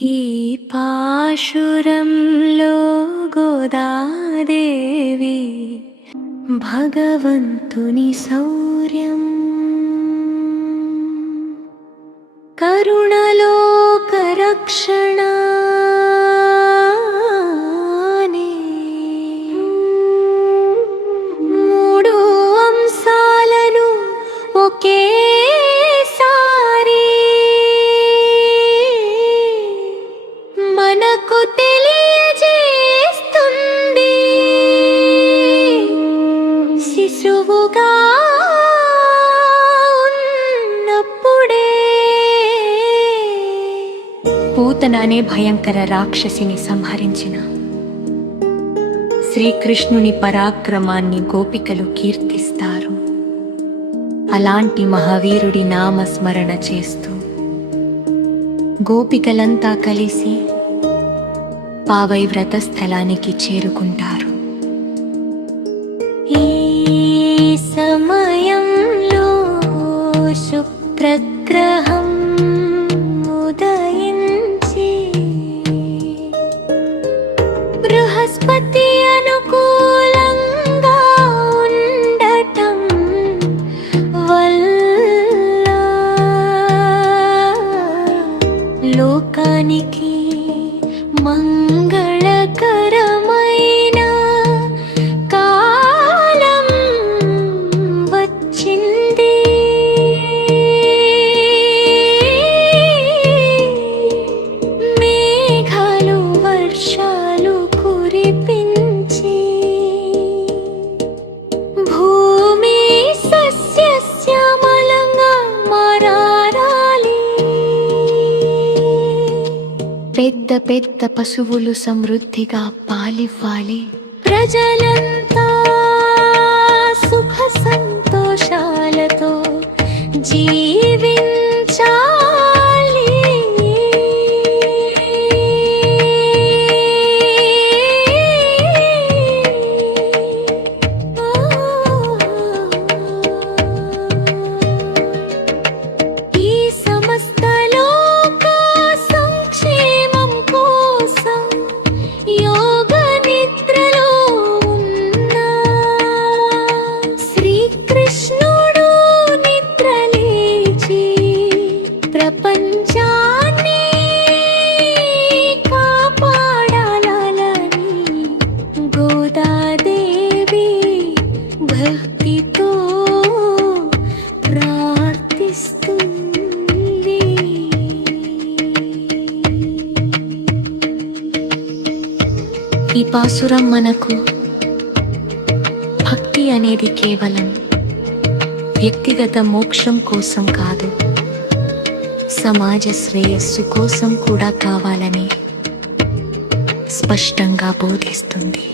ఈ పాశురంలో గోదాదేవి భగవంతుని శౌర్యం కరుణలోకరక్షణ మూడు అంశాలను ఒకేసారి తెలియజేస్తుంది. శిశువుగా ఉన్నప్పుడే. పూతన అనే భయంకర రాక్షసిని సంహరించిన. శ్రీకృష్ణుని పరాక్రమాన్ని గోపికలు కీర్తిస్తారు. అలాంటి మహావీరుడి నామస్మరణ చేస్తూ గోపికలంతా కలిసి పావై వ్రత స్థలానికి చేరుకుంటారు. ఈ సమయంలో శుక్రగ్రహం ఉదయించి బృహస్పతి అనుకూలంగా ఉండటం వల్ల లోకానికి మంగళకరమైన పెద్ద పెద్ద పశువులు సమృద్ధిగా పాలివ్వాలి. ప్రజలంతా సుఖ సంతోష ఈ పాసురం మనకు భక్తి అనేది కేవలం వ్యక్తిగత మోక్షం కోసం కాదు సమాజ శ్రేయస్సు కోసం కూడా కావాలని స్పష్టంగా బోధిస్తుంది.